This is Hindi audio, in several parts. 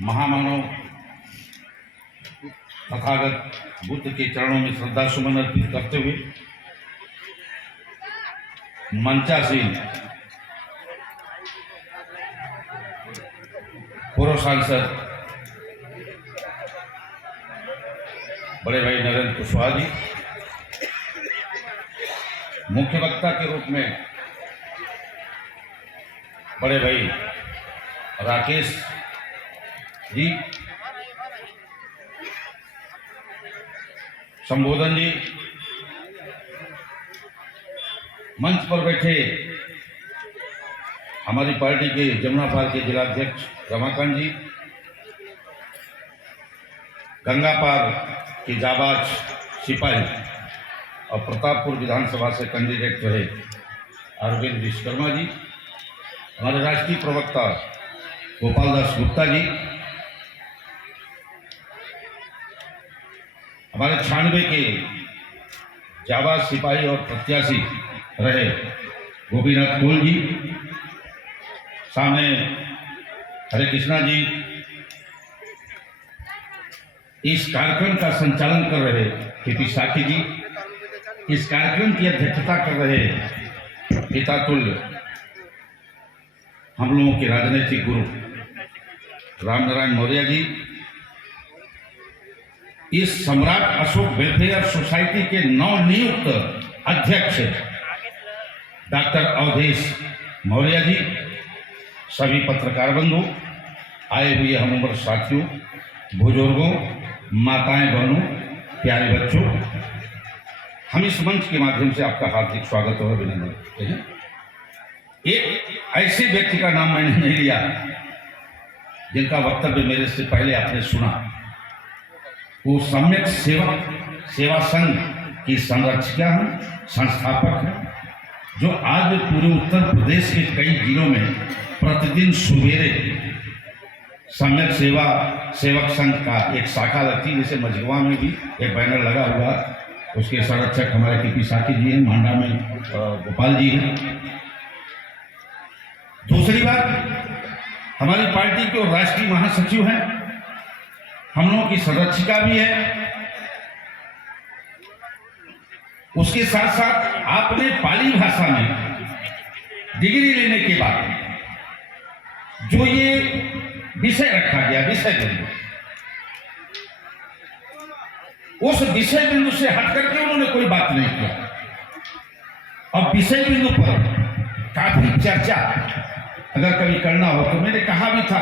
महामानव तथागत बुद्ध के चरणों में श्रद्धा सुमन अर्पित करते हुए मंचासीन पूर्व सांसद बड़े भाई नरेंद्र कुशवाहा जी, मुख्य वक्ता के रूप में बड़े भाई राकेश जी, संबोधन जी, मंच पर बैठे हमारी पार्टी के जमुनापाल के जिलाध्यक्ष रमाकांत जी, गंगापार के जाबाज सिपाही और प्रतापपुर विधानसभा से कैंडिडेट रहे अरविंद विश्वकर्मा जी, हमारे राष्ट्रीय प्रवक्ता गोपाल दास गुप्ता जी, हमारे 96 के जाबाज सिपाही और प्रत्याशी रहे गोपीनाथ कोल जी, सामने हरे कृष्णा जी, इस कार्यक्रम का संचालन कर रहे केपी साकी जी, इस कार्यक्रम की अध्यक्षता कर रहे पितातुल्य हम लोगों के राजनीतिक गुरु रामनारायण मौर्य जी, इस सम्राट अशोक वेलफेयर सोसाइटी के नवनियुक्त अध्यक्ष डॉक्टर अवधेश मौर्य जी, सभी पत्रकार बंधु, आए हुए हम उम्र साथियों, बुजुर्गों, माताएं, बहनों, प्यारे बच्चों, हम इस मंच के माध्यम से आपका हार्दिक स्वागत और अभिनंदन करते हैं। एक ऐसे व्यक्ति का नाम मैंने नहीं लिया जिनका वक्तव्य मेरे से पहले आपने सुना, वो सम्यक सेवा संघ की संरक्षिका हैं, संस्थापक हैं, जो आज पूरे उत्तर प्रदेश के कई जिलों में प्रतिदिन सुबेरे सम्यक सेवक संघ का एक शाखा लगती है। जैसे मझगवा में भी एक बैनर लगा हुआ, उसके संरक्षक हमारे केपी साकी जी हैं, मांडा में गोपाल जी हैं। दूसरी बात, हमारी पार्टी के राष्ट्रीय महासचिव हैं, हम लोगों की संरक्षिका भी है। उसके साथ साथ आपने पाली भाषा में डिग्री लेने के बाद जो ये विषय रखा गया, विषय बिंदु, उस विषय बिंदु से हट करके उन्होंने कोई बात नहीं किया। अब विषय बिंदु पर काफी चर्चा अगर कभी करना हो तो मैंने कहा भी था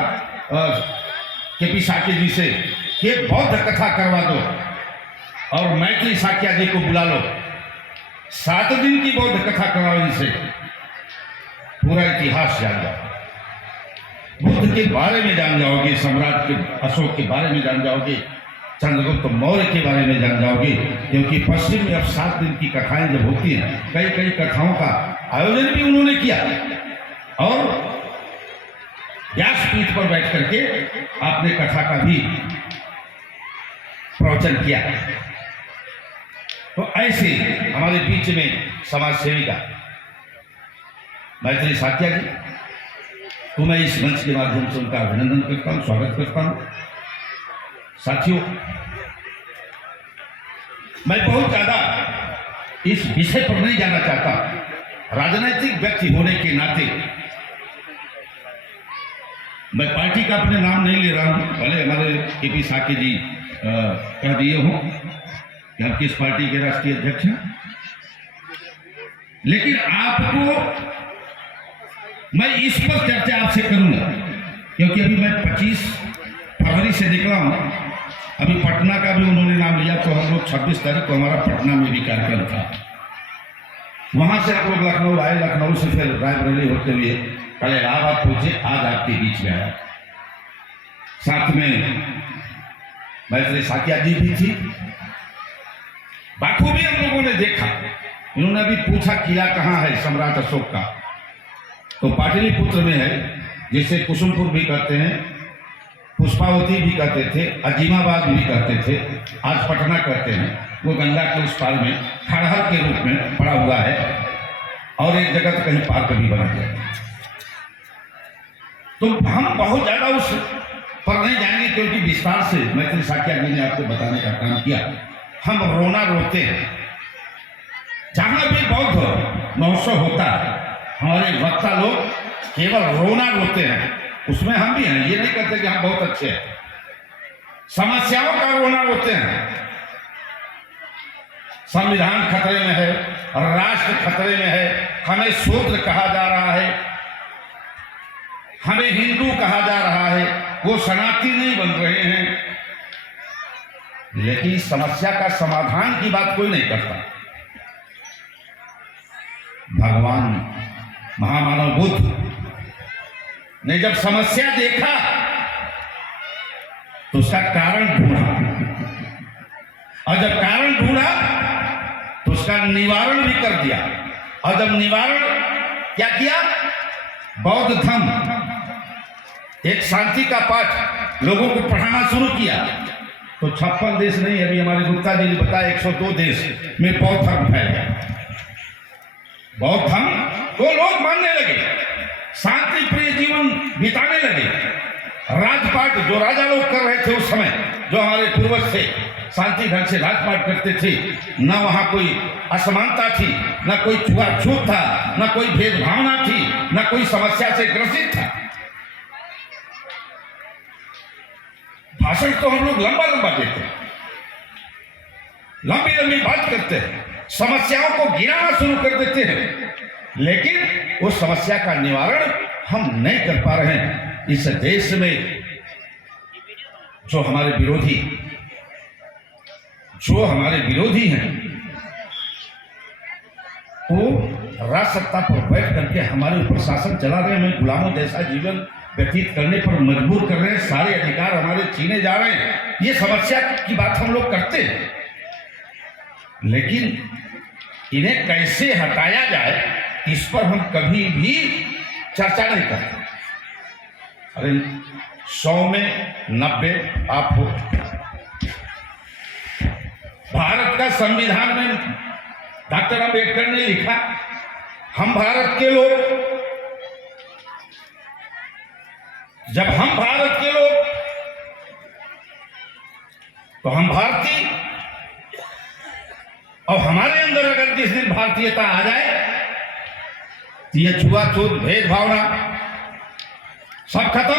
केपी साकी जी से कि बौद्ध कथा करवा दो और मैथिली साकिया जी को बुला लो, 7 दिन की बौद्ध कथा करवाओ, इनसे पूरा इतिहास जान जाओ, बुद्ध के बारे में जान जाओगे, सम्राट के अशोक के बारे में जान जाओगे, चंद्रगुप्त मौर्य के बारे में जान जाओगे। क्योंकि पश्चिम में अब 7 दिन की कथाएं जब होती हैं, कई कई कथाओं का आयोजन भी उन्होंने किया और व्यासपीठ पर बैठ करके आपने कथा का भी प्रवचन किया। तो ऐसे हमारे बीच में समाज सेविका मैथिली साकिया जी, तो मैं इस मंच के माध्यम से उनका अभिनंदन करता हूं, स्वागत करता हूं। साथियों, मैं बहुत ज्यादा इस विषय पर नहीं जाना चाहता, राजनीतिक व्यक्ति होने के नाते मैं पार्टी का अपने नाम नहीं ले रहा हूं, भले हमारे केपी साकी जी कह दिए हों कि हम किस पार्टी के राष्ट्रीय अध्यक्ष हैं, लेकिन आपको मैं इस पर चर्चा आपसे करूंगा क्योंकि अभी मैं 25 फरवरी से निकला हूं। अभी पटना का भी उन्होंने नाम लिया, तो हम लोग 26 तारीख को हमारा पटना में भी कार्यक्रम था, वहां से हम लोग लखनऊ आए, लखनऊ से फिर रायबरेली होते हुए कल इलाहाबाद पहुंचे, आज आपके बीच में आया। साथ में मैथिली साकिया जी भी थी। बाखूबी हम लोगों ने देखा, इन्होंने भी पूछा किला कहाँ है सम्राट अशोक का, तो पाटलिपुत्र में है, जिसे कुसुमपुर भी कहते हैं, पुष्पावती भी कहते थे, अजीमाबाद भी कहते थे, आज पटना कहते हैं। वो गंगा के उस पार में खड़हर के रूप में पड़ा हुआ है और एक जगह कहीं पार्क भी बना गया। तो हम बहुत ज्यादा उस पर नहीं जाएंगे क्योंकि विस्तार से मैत्री साक्या जी ने आपको बताने का काम किया। हम रोना रोते हैं, जहां भी बौद्ध महोत्सव होता है हमारे वक्ता लोग केवल रोना रोते हैं, उसमें हम भी हैं, ये नहीं कहते कि हम बहुत अच्छे हैं। समस्याओं का रोना रोते हैं। संविधान खतरे में है, राष्ट्र खतरे में है, हमें शूद्र कहा जा रहा है, हमें हिंदू कहा जा रहा है, वो सनातनी नहीं बन रहे हैं, लेकिन समस्या का समाधान की बात कोई नहीं करता। भगवान महामानव बुद्ध ने जब समस्या देखा तो उसका कारण ढूंढा, और जब कारण ढूंढा तो उसका निवारण भी कर दिया। और जब निवारण क्या किया, बौद्ध धर्म एक शांति का पाठ लोगों को पढ़ाना शुरू किया। तो 56 देश नहीं, अभी हमारे गुप्ता जी ने बताया 102 देश में बौद्ध धर्म फैल गया। बौद्ध धर्म तो लोग मानने लगे, शांति प्रिय जीवन बिताने लगे। राजपाट जो राजा लोग कर रहे थे उस समय, जो हमारे पूर्वज थे शांति ढंग से राजपाट करते थे, न वहां कोई असमानता थी, न कोई छुआछूत था, न कोई भेदभावना थी, न कोई समस्या से ग्रसित था। भाषण तो हम लोग लंबा लंबा देते हैं, लंबी लंबी बात करते हैं, समस्याओं को गिनाना शुरू कर देते हैं, लेकिन उस समस्या का निवारण हम नहीं कर पा रहे हैं। इस देश में जो हमारे विरोधी हैं, वो राज सत्ता पर बैठ करके हमारे ऊपर शासन चला रहे हैं, हमें गुलामों जैसा जीवन व्यतीत करने पर मजबूर कर रहे हैं, सारे अधिकार हमारे छीने जा रहे हैं। ये समस्या की बात हम लोग करते हैं, लेकिन इन्हें कैसे हटाया जाए इस पर हम कभी भी चर्चा नहीं करते। अरे 100 में 90 आप हो। भारत का संविधान में डॉक्टर अंबेडकर ने लिखा, हम भारत के लोग, जब हम भारत के लोग तो हम भारतीय, और हमारे अंदर अगर जिस दिन भारतीयता आ जाए तो ये छुआछूत भेदभावना सब खत्म,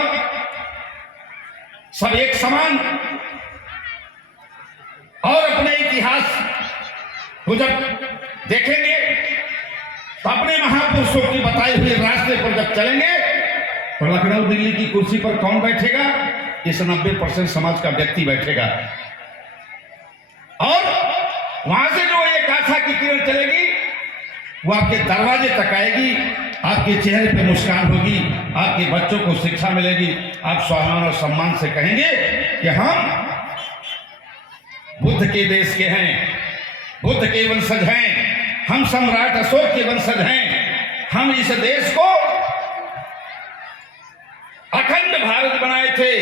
सब एक समान। और अपने इतिहास को जब देखेंगे तो अपने महापुरुषों की बताई हुई रास्ते पर जब चलेंगे तो लखनऊ दिल्ली की कुर्सी पर कौन बैठेगा? इस 90% समाज का व्यक्ति बैठेगा। और वहां से जो एक आशा की किरण चलेगी वो आपके दरवाजे तक आएगी, आपके चेहरे पे मुस्कान होगी, आपके बच्चों को शिक्षा मिलेगी, आप स्वाभिमान और सम्मान से कहेंगे कि हम बुद्ध के देश के हैं, बुद्ध के वंशज हैं, हम सम्राट अशोक के वंशज हैं, हम इस देश को अखंड भारत बनाए थे।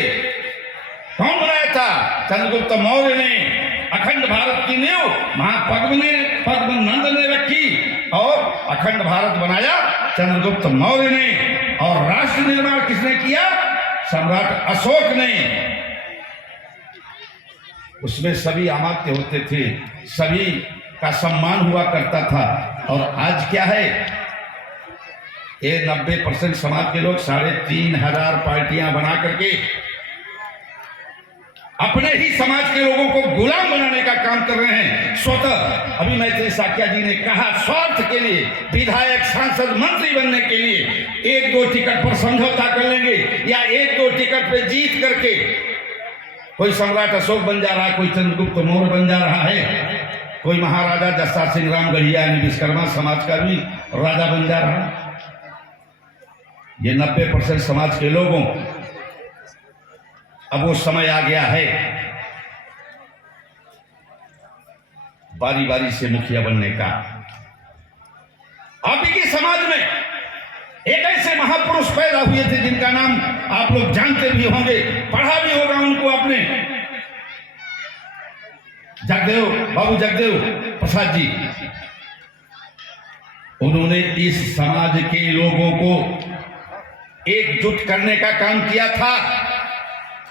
कौन बनाया था? चंद्रगुप्त मौर्य ने अखंड भारत की नींव पद्मनंद ने रखी, और अखंड भारत बनाया चंद्रगुप्त मौर्य ने। और राष्ट्र निर्माण किसने किया? सम्राट अशोक ने। उसमें सभी अमात्य होते थे, सभी का सम्मान हुआ करता था। और आज क्या है? ये 90% समाज के लोग 3500 पार्टियां बना करके अपने ही समाज के लोगों को गुलाम बनाने का काम कर रहे हैं। स्वतः अभी मैत्री साक्या जी ने कहा, स्वार्थ के लिए, विधायक, सांसद, मंत्री बनने के लिए 1-2 टिकट पर समझौता कर लेंगे, या 1-2 टिकट पे जीत करके कोई सम्राट अशोक बन जा रहा है, कोई चंद्रगुप्त मौर्य बन जा रहा है, कोई महाराजा जस्सा सिंह रामगढ़िया यानी विश्वकर्मा समाज का भी राजा बन जा रहा है। ये 90% समाज के लोगों, अब वो समय आ गया है बारी बारी से मुखिया बनने का। आप के समाज में एक ऐसे महापुरुष पैदा हुए थे जिनका नाम आप लोग जानते भी होंगे, पढ़ा भी होगा उनको आपने, जगदेव, बाबू जगदेव प्रसाद जी। उन्होंने इस समाज के लोगों को एकजुट करने का काम किया था।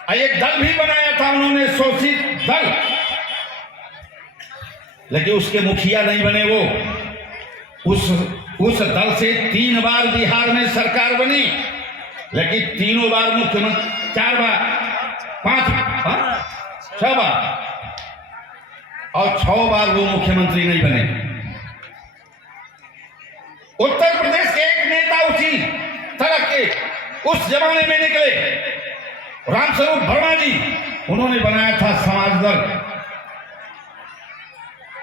एक दल भी बनाया था उन्होंने, शोषित दल, लेकिन उसके मुखिया नहीं बने वो। उस दल से 3 बार बिहार में सरकार बनी, लेकिन तीनों बार मुख्यमंत्री, 4 बार, 5, 6 बार, और 6 बार वो मुख्यमंत्री नहीं बने। उत्तर प्रदेश के एक नेता उसी तरह के उस जमाने में निकले, रामस्वरूप वर्मा जी, उन्होंने बनाया था समाज दल।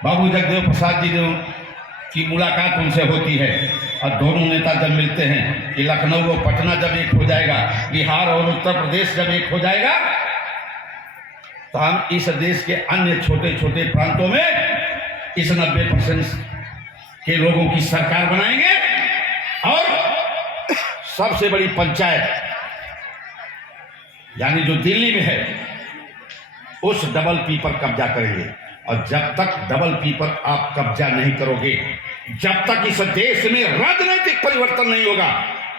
बाबू जगदेव प्रसाद जी की मुलाकात उनसे होती है और दोनों नेता जब मिलते हैं कि लखनऊ और पटना जब एक हो जाएगा, बिहार और उत्तर प्रदेश जब एक हो जाएगा, तो हम इस देश के अन्य छोटे छोटे प्रांतों में इस 90% के लोगों की सरकार बनाएंगे और सबसे बड़ी पंचायत यानी जो दिल्ली में है उस डबल पी पर कब्जा करेंगे। और जब तक डबल पी पर आप कब्जा नहीं करोगे, जब तक इस देश में राजनीतिक परिवर्तन नहीं होगा,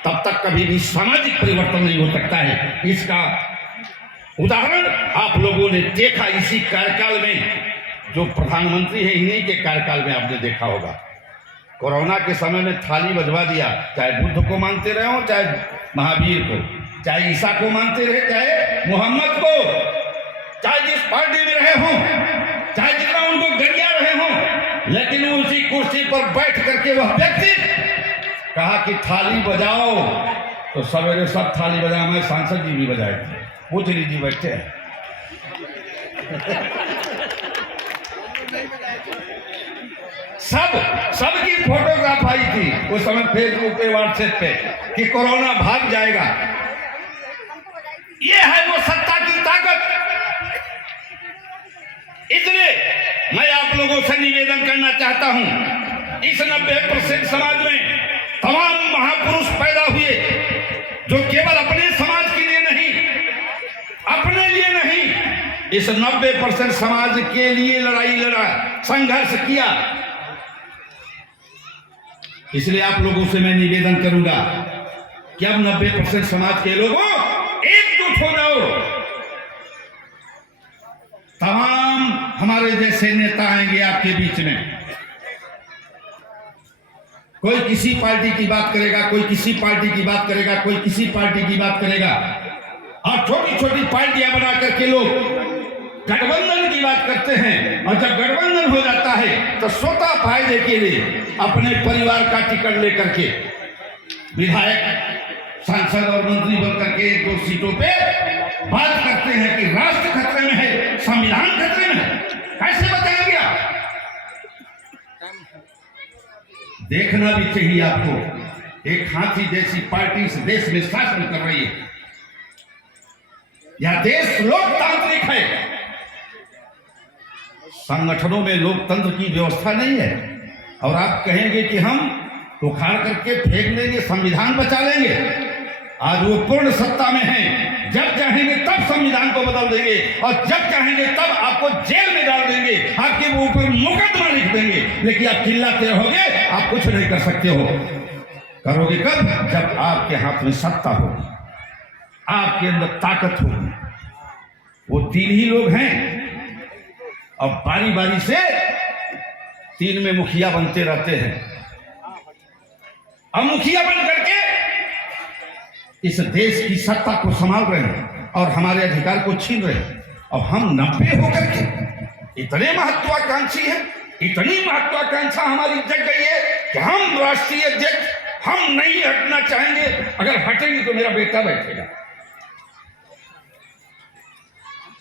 तब तक कभी भी सामाजिक परिवर्तन नहीं हो सकता है। इसका उदाहरण आप लोगों ने देखा इसी कार्यकाल में, जो प्रधानमंत्री है इन्हीं के कार्यकाल में आपने देखा होगा। कोरोना के समय में थाली बजवा दिया, चाहे बुद्ध को मानते रहे हो, चाहे महावीर को, चाहे ईसा को मानते रहे, चाहे मोहम्मद को, चाहे जिस पार्टी में रहे हों, चाहे जितना उनको गरिया रहे हों, लेकिन उसी कुर्सी पर बैठ करके वह व्यक्ति कहा कि थाली बजाओ, तो सवेरे सब थाली बजाए। मैं सांसद जी भी बजाए थे, पूछ लीजिए बैठे हैं। सबकी फोटोग्राफ आई थी उस समय फेसबुक पे, व्हाट्सएप पे कि कोरोना भाग जाएगा। ये है वो सत्ता की ताकत। इसलिए मैं आप लोगों से निवेदन करना चाहता हूं, इस 90% समाज में तमाम महापुरुष पैदा हुए जो केवल अपने समाज के लिए नहीं, अपने लिए नहीं, इस 90% समाज के लिए लड़ाई लड़ा, संघर्ष किया। इसलिए आप लोगों से मैं निवेदन करूंगा कि अब 90% समाज के लोगों एकजुट हो जाओ। तमाम हमारे जैसे नेता आएंगे आपके बीच में, कोई किसी पार्टी की बात करेगा, कोई किसी पार्टी की बात करेगा, कोई किसी पार्टी की बात करेगा, और छोटी छोटी पार्टियां बना करके लोग गठबंधन की बात करते हैं। और जब गठबंधन हो जाता है तो स्वतः फायदे के लिए अपने परिवार का टिकट लेकर के विधायक, सांसद और मंत्री बनकर के 1-2 सीटों पे बात करते हैं कि राष्ट्र खतरे में है, संविधान खतरे में है। कैसे बताएंगे आप? देखना भी चाहिए आपको, एक हाथी जैसी पार्टी इस देश में शासन कर रही है। यह देश लोकतांत्रिक है, संगठनों में लोकतंत्र की व्यवस्था नहीं है। और आप कहेंगे कि हम उखाड़ करके फेंक देंगे, संविधान बचा लेंगे। आज वो पूर्ण सत्ता में हैं, जब चाहेंगे तब संविधान को बदल देंगे और जब चाहेंगे तब आपको जेल में डाल देंगे, आपके ऊपर मुकदमा लिख देंगे। लेकिन आप चिल्लाते रहोगे, आप कुछ नहीं कर सकते हो। करोगे कब? जब आपके हाथ में सत्ता होगी, आपके अंदर ताकत होगी। वो 3 ही लोग हैं और बारी बारी से 3 में मुखिया बनते रहते हैं। अब मुखिया बन करके इस देश की सत्ता को संभाल रहे हैं और हमारे अधिकार को छीन रहे हैं। और हम 90 होकर के इतने महत्वाकांक्षी हैं, इतनी महत्वाकांक्षा हमारी जग गई है कि हम राष्ट्रीय अध्यक्ष हम नहीं हटना चाहेंगे। अगर हटेंगे तो मेरा बेटा बैठेगा।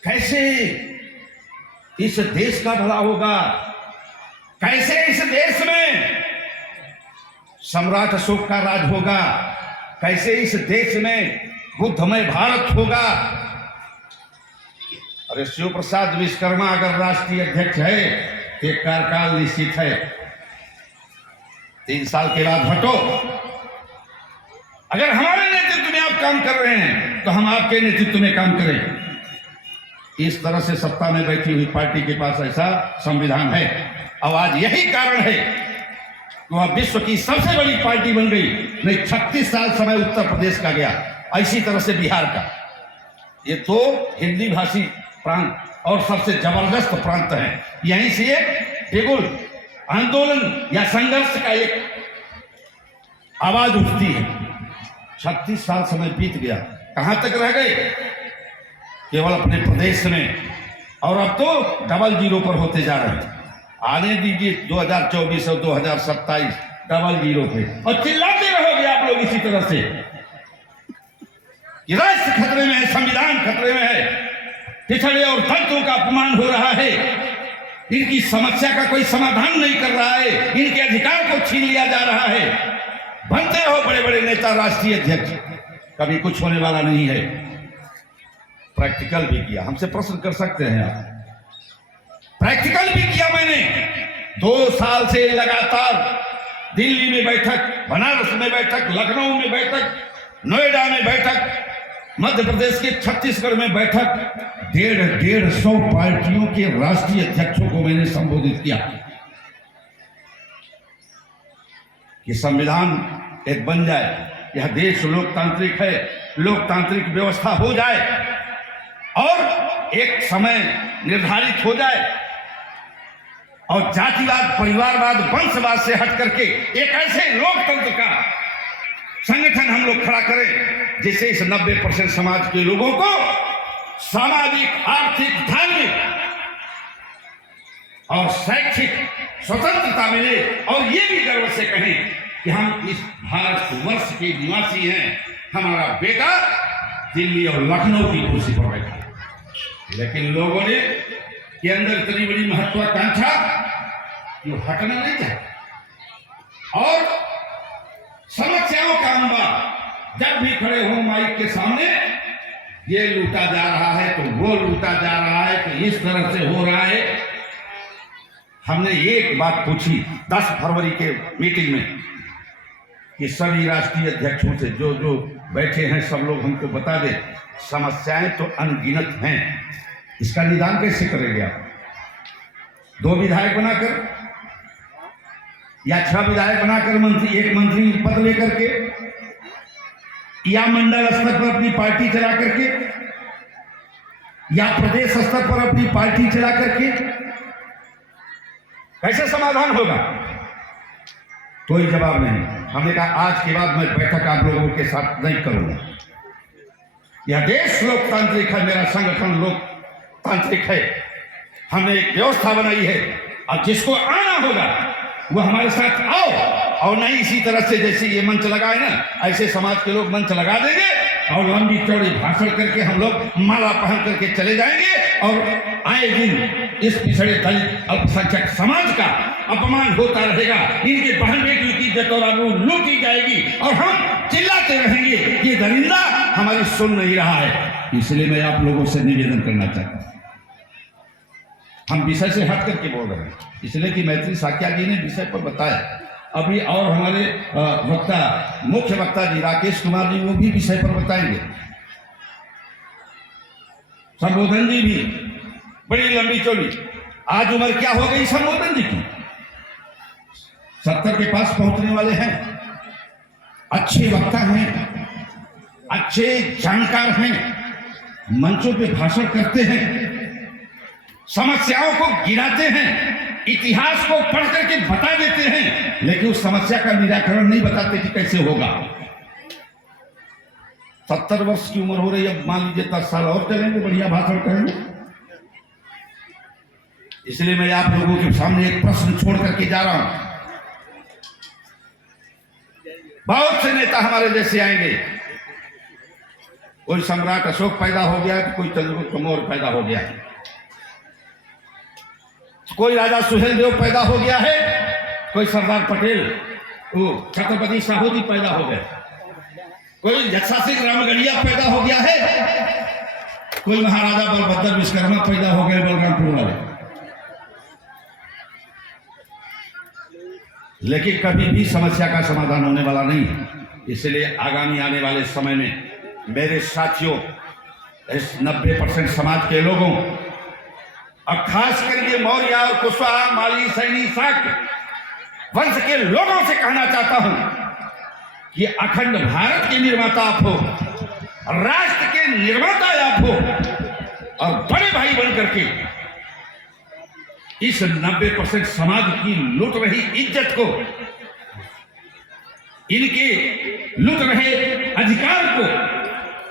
कैसे इस देश का भला होगा? कैसे इस देश में सम्राट अशोक का राज होगा? कैसे इस देश में बुद्धमय भारत होगा? अरे शिव प्रसाद विश्वकर्मा अगर राष्ट्रीय अध्यक्ष है तो एक कार्यकाल निश्चित है, 3 साल के बाद हटो। अगर हमारे नेतृत्व में आप काम कर रहे हैं तो हम आपके नेतृत्व में काम करें। इस तरह से सत्ता में बैठी हुई पार्टी के पास ऐसा संविधान है। और आज यही कारण है कि वह विश्व की सबसे बड़ी पार्टी बन गई। नहीं, 36 साल समय उत्तर प्रदेश का गया, इसी तरह से बिहार का। ये दो हिंदी भाषी प्रांत और सबसे जबरदस्त प्रांत हैं। यहीं से एक बिल्कुल आंदोलन या संघर्ष का एक आवाज उठती है। 36 साल समय बीत गया, कहां तक रह गए? केवल अपने प्रदेश में, और अब तो डबल जीरो पर होते जा रहे हैं। आने दीजिए 2024 और 2027 डबल जीरो पे, और चिल्लाते रहोगे आप लोग इसी तरह से कि राष्ट्र खतरे में है, संविधान खतरे में है, पिछड़े और दलितों का अपमान हो रहा है, इनकी समस्या का कोई समाधान नहीं कर रहा है, इनके अधिकार को छीन लिया जा रहा है। बनते रहो बड़े बड़े नेता, राष्ट्रीय अध्यक्ष, कभी कुछ होने वाला नहीं है। प्रैक्टिकल भी किया, हमसे प्रश्न कर सकते हैं आप, प्रैक्टिकल भी किया मैंने। 2 साल से लगातार दिल्ली में बैठक, बनारस में बैठक, लखनऊ में बैठक, नोएडा में बैठक, मध्य प्रदेश के छत्तीसगढ़ में बैठक, 150 पार्टियों के राष्ट्रीय अध्यक्षों को मैंने संबोधित किया कि संविधान एक बन जाए, यह देश लोकतांत्रिक है, लोकतांत्रिक व्यवस्था हो जाए और एक समय निर्धारित हो जाए और जातिवाद, परिवारवाद, वंशवाद से हट करके एक ऐसे लोकतंत्र का संगठन हम लोग खड़ा करें जिससे इस 90% समाज के लोगों को सामाजिक, आर्थिक, धार्मिक और शैक्षिक स्वतंत्रता मिले और ये भी गर्व से कहें कि हम इस भारतवर्ष के निवासी हैं, हमारा बेटा दिल्ली और लखनऊ की कुर्सी पर बैठा है। लेकिन लोगों ने के अंदर इतनी बड़ी महत्वाकांक्षा कि वो हटना नहीं चाहते और समस्याओं का अंबार जब भी खड़े हो माइक के सामने, ये लूटा जा रहा है तो वो लूटा जा रहा है, तो इस तरह से हो रहा है। हमने एक बात पूछी 10 फरवरी के मीटिंग में कि सभी राष्ट्रीय अध्यक्षों से, जो जो बैठे हैं सब लोग हमको बता दें, समस्याएं तो अनगिनत हैं, इसका निदान कैसे करेंगे आप? 2 विधायक बनाकर या 6 विधायक बनाकर मंत्री, एक मंत्री पद लेकर के, या मंडल स्तर पर अपनी पार्टी चला करके, या प्रदेश स्तर पर अपनी पार्टी चला करके कैसे समाधान होगा? कोई जवाब नहीं। हमने कहा आज के बाद मैं बैठक आप लोगों के साथ नहीं करूंगा। यह देश लोकतांत्रिक है, मेरा संगठन लोकतांत्रिक है, हमने एक व्यवस्था बनाई है और जिसको आना होगा वो हमारे साथ आओ, और नहीं इसी तरह से जैसे ये मंच लगाए ना, ऐसे समाज के लोग मंच लगा देंगे और लंबी चौड़ी भाषण करके हम लोग माला पहन करके चले जाएंगे और आए दिन इस पिछड़े दलित अल्पसंख्यक समाज का अपमान होता रहेगा, इनके बहन बेटियों की इज्जत और आबरू लूटी जाएगी और हम चिल्लाते रहेंगे ये दरिंदा हमारी सुन नहीं रहा है। इसलिए मैं आप लोगों से निवेदन करना चाहता हूं, हम विषय से हट करके बोल रहे हैं इसलिए कि मैत्री साक्या जी ने विषय पर बताया, अभी और हमारे वक्ता, मुख्य वक्ता जी राकेश कुमार जी, वो भी विषय पर बताएंगे, संबोधन जी भी बड़ी लंबी चौड़ी। आज उम्र क्या हो गई संबोधन जी की? 70 के पास पहुंचने वाले हैं, अच्छे वक्ता हैं, अच्छे जानकार हैं, मंचों पे भाषण करते हैं, समस्याओं को गिनाते हैं, इतिहास को पढ़ करके बता देते हैं, लेकिन उस समस्या का निराकरण नहीं बताते कि कैसे होगा। 70 वर्ष की उम्र हो रही है, अब मान लीजिए 10 साल और चलेंगे, बढ़िया भाषण करेंगे। इसलिए मैं आप लोगों के सामने एक प्रश्न छोड़ करके जा रहा हूं। बहुत से नेता हमारे जैसे आएंगे, कोई सम्राट अशोक पैदा हो गया, कोई चंद्रगुप्त मौर्य पैदा हो गया, कोई राजा सुहेल देव पैदा हो गया है, कोई सरदार पटेल, वो छत्रपति साहू जी पैदा हो गए, कोई जत्सा सिंह रामगढ़िया पैदा हो गया है, कोई महाराजा बलभद्र विश्वकर्मा पैदा हो गए बलरामपुर वाले। लेकिन कभी भी समस्या का समाधान होने वाला नहीं है। इसलिए आगामी आने वाले समय में मेरे साथियों, इस 90% समाज के लोगों और खास करके मौर्य और कुशवाहा, माली, सैनी, शाक्य वंश के लोगों से कहना चाहता हूं कि अखंड भारत के निर्माता आप हो, राष्ट्र के निर्माता आप आप हो और बड़े भाई बन करके इस 90% समाज की लूट रही इज्जत को, इनके लूट रहे अधिकार को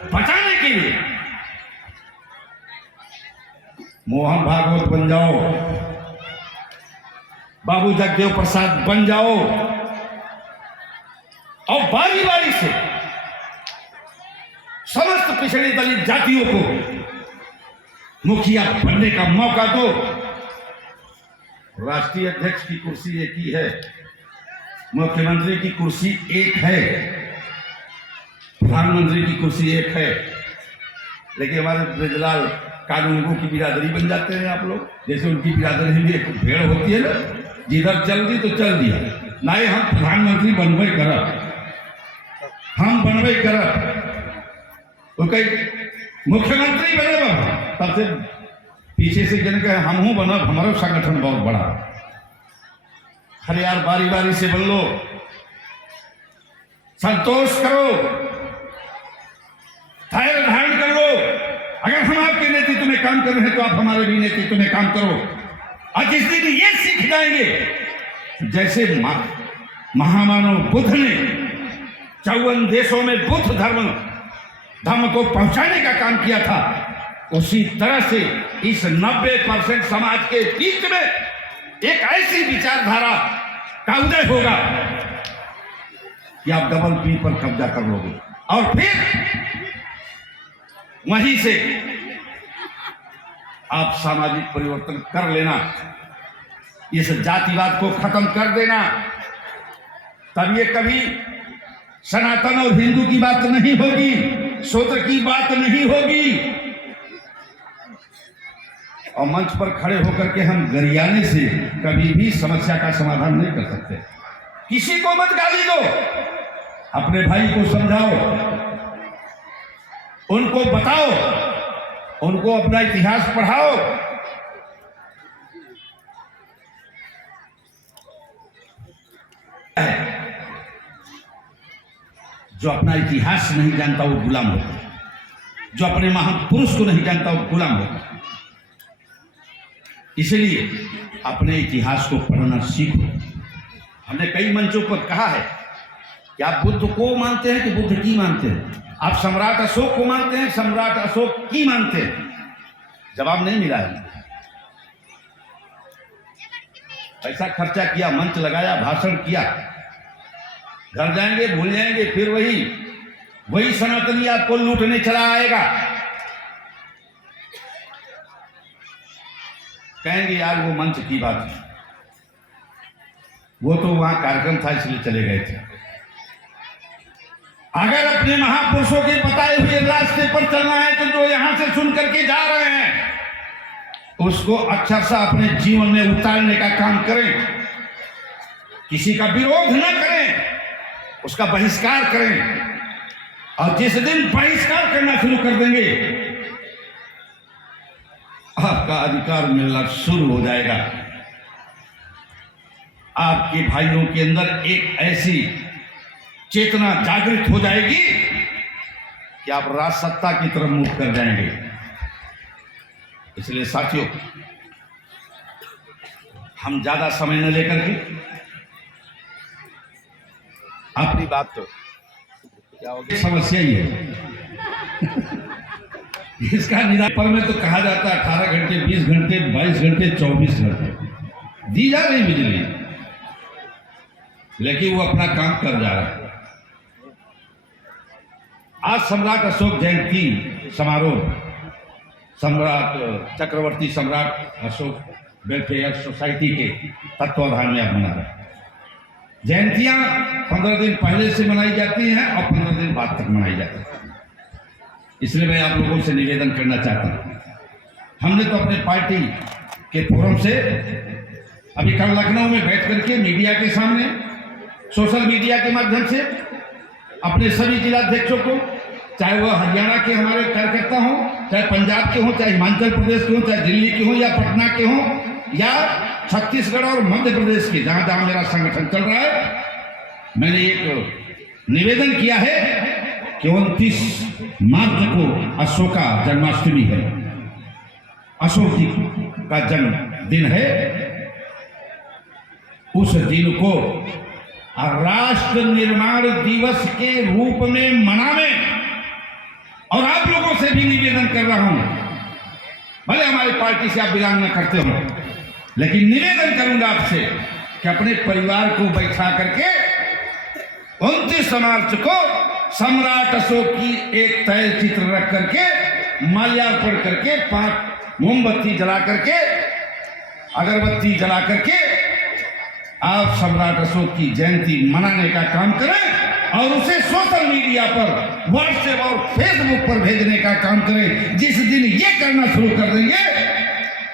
बचाने के लिए मोहन भागवत बन जाओ, बाबू जगदेव प्रसाद बन जाओ और बारी बारी से समस्त पिछड़ी दलित जातियों को मुखिया बनने का मौका दो। राष्ट्रीय अध्यक्ष की कुर्सी एक ही है, मुख्यमंत्री की कुर्सी एक है, प्रधानमंत्री की कुर्सी एक है, लेकिन हमारे ब्रजलाल कानूनगो की बिरादरी बन जाते हैं आप लोग। जैसे उनकी बिरादरी में एक भेड़ होती है ना, जिधर चल दी तो चल दिया, ना ही हम प्रधानमंत्री बनवे करब, हम बनवे करब तो कई मुख्यमंत्री बने तब से पीछे से जन कहे हम हूं बनब, हमारा संगठन बहुत बड़ा। अरे यार बारी बारी से बन लो, संतोष करो, धैर्य धारण कर लो। अगर हम आपके नेतृत्व में काम कर रहे हैं तो आप हमारे भी नेतृत्व में काम करो। और जिस दिन ये सीख जाएंगे, जैसे महामानव बुद्ध ने 54 देशों में बुद्ध धर्म को पहुंचाने का काम किया था, उसी तरह से इस 90% समाज के बीच में एक ऐसी विचारधारा का उदय होगा कि आप डबल पी पर कब्जा कर लोगे और फिर वहीं से आप सामाजिक परिवर्तन कर लेना, इस जातिवाद को खत्म कर देना। तब ये कभी सनातन और हिंदू की बात नहीं होगी, शूद्र की बात नहीं होगी। और मंच पर खड़े होकर के हम गरियाने से कभी भी समस्या का समाधान नहीं कर सकते। किसी को मत गाली दो, अपने भाई को समझाओ, उनको बताओ, उनको अपना इतिहास पढ़ाओ। जो अपना इतिहास नहीं जानता वो गुलाम होता है, जो अपने महापुरुष को नहीं जानता वो गुलाम होता है। इसलिए अपने इतिहास को पढ़ना सीखो। हमने कई मंचों पर कहा है कि आप बुद्ध को मानते हैं कि बुद्ध की मानते हैं, आप सम्राट अशोक को मानते हैं सम्राट अशोक की मानते हैं। जवाब नहीं मिला है। पैसा खर्चा किया, मंच लगाया, भाषण किया, घर जाएंगे भूल जाएंगे, फिर वही सनातनी आपको लूटने चला आएगा। कहेंगे यार वो मंच की बात है, वो तो वहां कार्यक्रम था इसलिए चले गए थे। अगर अपने महापुरुषों के बताए हुए रास्ते पर चलना है तो जो यहां से सुन करके जा रहे हैं उसको अक्षरशः अपने जीवन में उतारने का काम करें। किसी का विरोध न करें, उसका बहिष्कार करें। और जिस दिन बहिष्कार करना शुरू कर देंगे आपका अधिकार मिलना शुरू हो जाएगा। आपके भाइयों के अंदर एक ऐसी चेतना जागृत हो जाएगी कि आप राजसत्ता की तरफ मुख कर जाएंगे। इसलिए साथियों, हम ज्यादा समय न लेकर के अपनी बात तो क्या होगी, समस्या ही है इसका निराकरण में तो कहा जाता है 18 घंटे 20 घंटे 22 घंटे 24 घंटे दी जा रही बिजली, लेकिन वो अपना काम कर जा रहा है। आज सम्राट अशोक जयंती समारोह सम्राट चक्रवर्ती सम्राट अशोक वेलफेयर सोसाइटी के तत्वाधान में आप मना रहे हैं। जयंतियां 15 दिन पहले से मनाई जाती हैं और 15 दिन बाद तक मनाई जाती है। इसलिए मैं आप लोगों से निवेदन करना चाहता हूं, हमने तो अपने पार्टी के फोरम से अभी कल लखनऊ में बैठ करके मीडिया के सामने सोशल मीडिया के माध्यम से अपने सभी जिलाध्यक्षों को, चाहे वह हरियाणा के हमारे कार्यकर्ता हों, चाहे पंजाब के हों, चाहे हिमाचल प्रदेश के हों, चाहे दिल्ली के हों या पटना के हों या छत्तीसगढ़ और मध्य प्रदेश के, जहां जहां मेरा संगठन चल रहा है, मैंने एक निवेदन किया है कि 29 मार्च को अशोका जन्माष्टमी है, अशोक जी का जन्म दिन है। उस दिन को राष्ट्र निर्माण दिवस के रूप में मनावे। और आप लोगों से भी निवेदन कर रहा हूं, भले हमारी पार्टी से आप बिलोंग न करते हो, लेकिन निवेदन करूंगा आपसे कि अपने परिवार को बैठा करके 29 मार्च को सम्राट अशोक की एक तय चित्र रख करके माल्यार्पण करके 5 मोमबत्ती जला करके अगरबत्ती जला करके आप सम्राट अशोक की जयंती मनाने का काम करें और उसे सोशल मीडिया पर, व्हाट्सएप और फेसबुक पर भेजने का काम करें। जिस दिन ये करना शुरू कर देंगे,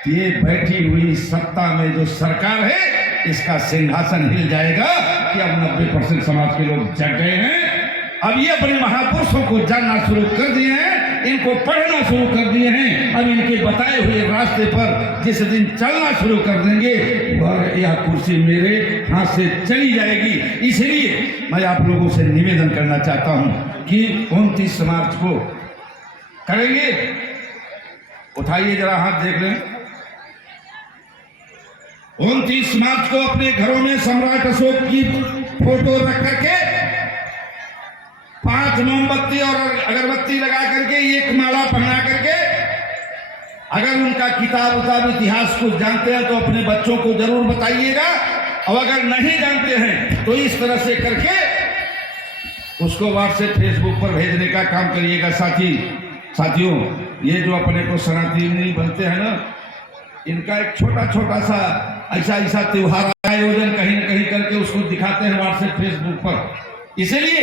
ये बैठी हुई सत्ता में जो सरकार है, इसका सिंहासन हिल जाएगा कि अब 90% समाज के लोग जग गए हैं। अब ये अपने महापुरुषों को जानना शुरू कर दिए हैं, इनको पढ़ना शुरू कर दिए हैं। अब इनके बताए हुए रास्ते पर जिस दिन चलना शुरू कर देंगे, वह यह कुर्सी मेरे हाथ से चली जाएगी। इसलिए मैं आप लोगों से निवेदन करना चाहता हूं कि 29 मार्च को करेंगे। उठाइए जरा हाथ, देख लें। 29 मार्च को अपने घरों में सम्राट अशोक की फोटो रख करके 5 मोमबत्ती और अगरबत्ती लगा करके, एक माला पहना करके, अगर उनका किताब उताब इतिहास को जानते हैं तो अपने बच्चों को जरूर बताइएगा, और अगर नहीं जानते हैं तो इस तरह से करके उसको व्हाट्सएप फेसबुक पर भेजने का काम करिएगा। साथियों, ये जो अपने को सनातनी बनते हैं ना, इनका एक छोटा छोटा सा ऐसा त्योहार आयोजन कहीं न कहीं करके उसको दिखाते हैं व्हाट्सएप फेसबुक पर। इसलिए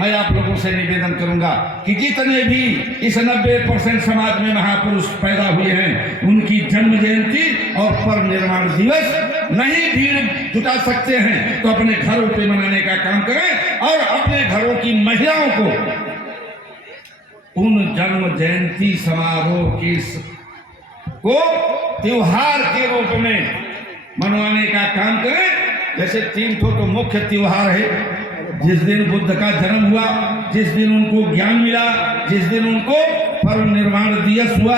मैं आप लोगों से निवेदन करूंगा कि जितने भी इस 90% समाज में महापुरुष पैदा हुए हैं, उनकी जन्म जयंती और पर्व निर्माण दिवस नहीं भीड़ जुटा सकते हैं तो अपने घरों पे मनाने का काम करें, और अपने घरों की महिलाओं को उन जन्म जयंती समारोह को त्योहार के रूप में मनवाने का काम करें। जैसे 3 तो मुख्य त्योहार है। जिस दिन बुद्ध का जन्म हुआ, जिस दिन उनको ज्ञान मिला, जिस दिन उनको पर्व निर्माण दिवस हुआ,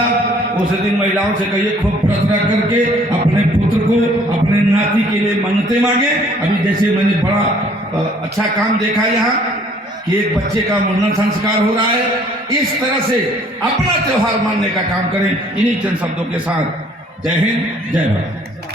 उस दिन महिलाओं से कहिए खूब व्रत रख करके अपने पुत्र को, अपने नाती के लिए मन्नतें मांगे। अभी जैसे मैंने बड़ा अच्छा काम देखा यहाँ कि एक बच्चे का मुंडन संस्कार हो रहा है। इस तरह से अपना त्योहार मानने का काम करें। इन्हीं चंद शब्दों के साथ जय हिंद, जय भारत।